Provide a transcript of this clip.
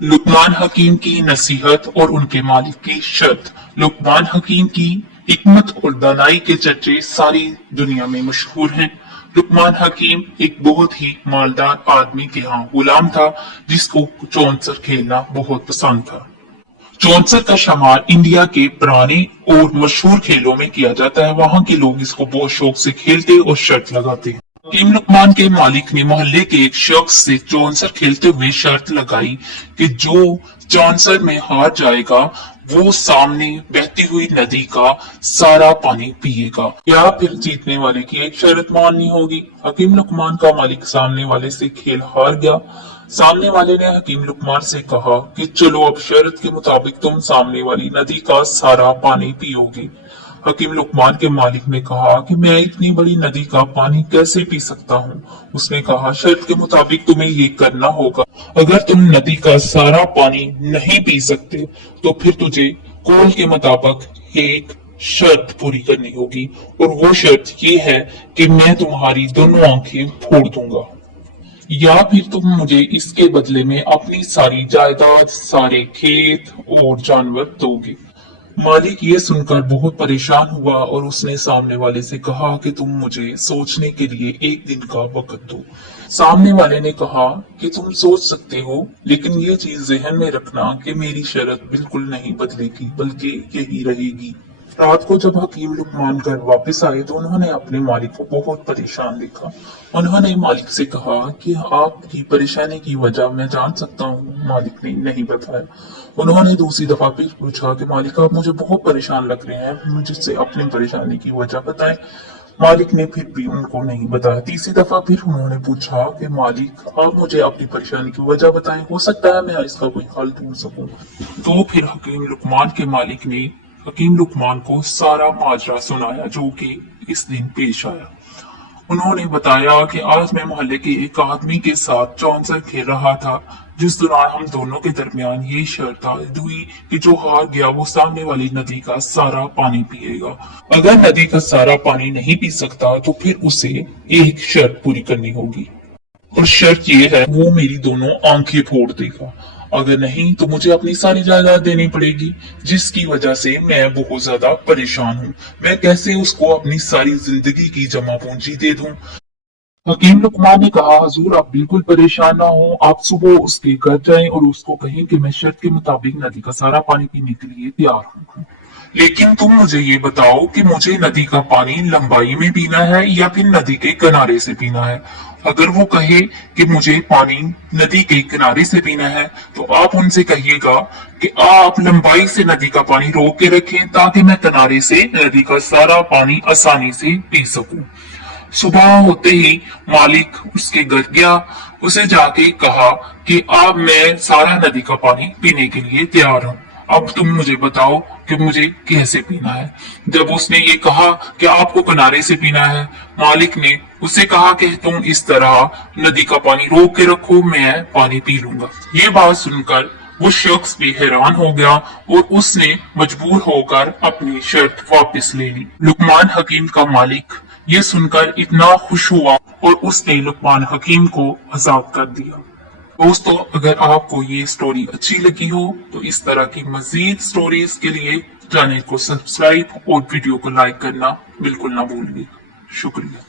लुकमान हकीम की नसीहत और उनके मालिक की शर्त। लुकमान हकीम की हिकमत और दानाई के चर्चे सारी दुनिया में मशहूर हैं। लुकमान हकीम एक बहुत ही मालदार आदमी के यहाँ गुलाम था, जिसको चौंसर खेलना बहुत पसंद था। चौंसर का शुमार इंडिया के पुराने और मशहूर खेलों में किया जाता है। वहाँ के लोग इसको बहुत शौक से खेलते और शर्त लगाते हैं। हकीम लुकमान के मालिक ने मोहल्ले के एक शख्स से चौंसर खेलते हुए शर्त लगाई कि जो चौंसर में हार जाएगा वो सामने बहती हुई नदी का सारा पानी पिएगा, या फिर जीतने वाले की एक शर्त माननी होगी। हकीम लुकमान का मालिक सामने वाले से खेल हार गया। सामने वाले ने हकीम लुकमान से कहा कि चलो अब शर्त के मुताबिक तुम सामने वाली नदी का सारा पानी पियोगे। हकीम लुकमान के मालिक ने कहा कि मैं इतनी बड़ी नदी का पानी कैसे पी सकता हूँ। उसने कहा शर्त के मुताबिक तुम्हें ये करना होगा, अगर तुम नदी का सारा पानी नहीं पी सकते तो फिर तुझे कौल के मुताबिक एक शर्त पूरी करनी होगी, और वो शर्त ये है कि मैं तुम्हारी दोनों आंखें फोड़ दूंगा, या फिर तुम मुझे इसके बदले में अपनी सारी जायदाद, सारे खेत और जानवर दोगे। मालिक ये सुनकर बहुत परेशान हुआ और उसने सामने वाले से कहा कि तुम मुझे सोचने के लिए एक दिन का वक्त दो। सामने वाले ने कहा कि तुम सोच सकते हो, लेकिन ये चीज जहन में रखना कि मेरी शर्त बिल्कुल नहीं बदलेगी, बल्कि यही रहेगी। रात को जब हकीम लुकमान घर वापस आए तो उन्होंने अपने मालिक को बहुत परेशान देखा। उन्होंने मालिक से कहा कि आपकी परेशानी की वजह मैं जान सकता हूँ। मालिक ने नहीं बताया। उन्होंने दूसरी दफा फिर पूछा कि मालिक आप मुझे बहुत परेशान लग रहे हैं, मुझसे अपनी परेशानी की वजह बताएं। मालिक ने फिर भी उनको नहीं बताया। तीसरी दफा फिर उन्होंने पूछा कि मालिक आप मुझे अपनी परेशानी की वजह बताएं, हो सकता है मैं इसका कोई हल ढूंढ सकूं। तो फिर हकीम लुकमान के मालिक ने हकीम लुकमान को सारा माजरा सुनाया जो कि इस दिन पेश आया। उन्होंने बताया कि आज मैं मोहल्ले के एक आदमी के साथ चौंसर खेल रहा था, जिस दौरान हम दोनों के दरमियान ये शर्त हुई कि जो हार गया वो सामने वाली नदी का सारा पानी पिएगा। अगर नदी का सारा पानी नहीं पी सकता तो फिर उसे एक शर्त पूरी करनी होगी, और शर्त ये है वो मेरी दोनों आंखें फोड़ देगा। अगर नहीं तो मुझे अपनी सारी जायदाद देनी पड़ेगी, जिसकी वजह से मैं बहुत ज्यादा परेशान हूँ। मैं कैसे उसको अपनी सारी जिंदगी की जमा पूंजी दे दूं। हकीम लुकमान ने कहा हजूर आप बिल्कुल परेशान ना हो, आप सुबह उसके घर जाएं और उसको कहें कि मैं शर्त के मुताबिक नदी का सारा पानी पीने के लिए तैयार हूँ, लेकिन तुम मुझे ये बताओ कि मुझे नदी का पानी लंबाई में पीना है या फिर नदी के किनारे से पीना है। अगर वो कहे कि मुझे पानी नदी के किनारे से पीना है तो आप उनसे कहिएगा कि आप लंबाई से नदी का पानी रोक के रखें, ताकि मैं किनारे से नदी का सारा पानी आसानी से पी सकूं। सुबह होते ही मालिक उसके घर गया। उसे जाके कहा कि अब मैं सारा नदी का पानी पीने के लिए तैयार हूँ, अब तुम मुझे बताओ कि मुझे कैसे पीना है। जब उसने ये कहा कि आपको किनारे से पीना है, मालिक ने उसे कहा कि तुम इस तरह नदी का पानी रोक के रखो, मैं पानी पी लूंगा। ये बात सुनकर वो शख्स भी हैरान हो गया और उसने मजबूर होकर अपनी शर्त वापस ले ली। लुकमान हकीम का मालिक ये सुनकर इतना खुश हुआ और उसने लुकमान हकीम को आजाद कर दिया। दोस्तों अगर आपको ये स्टोरी अच्छी लगी हो तो इस तरह की मजीद स्टोरीज के लिए चैनल को सब्सक्राइब और वीडियो को लाइक करना बिल्कुल ना भूलिए। शुक्रिया।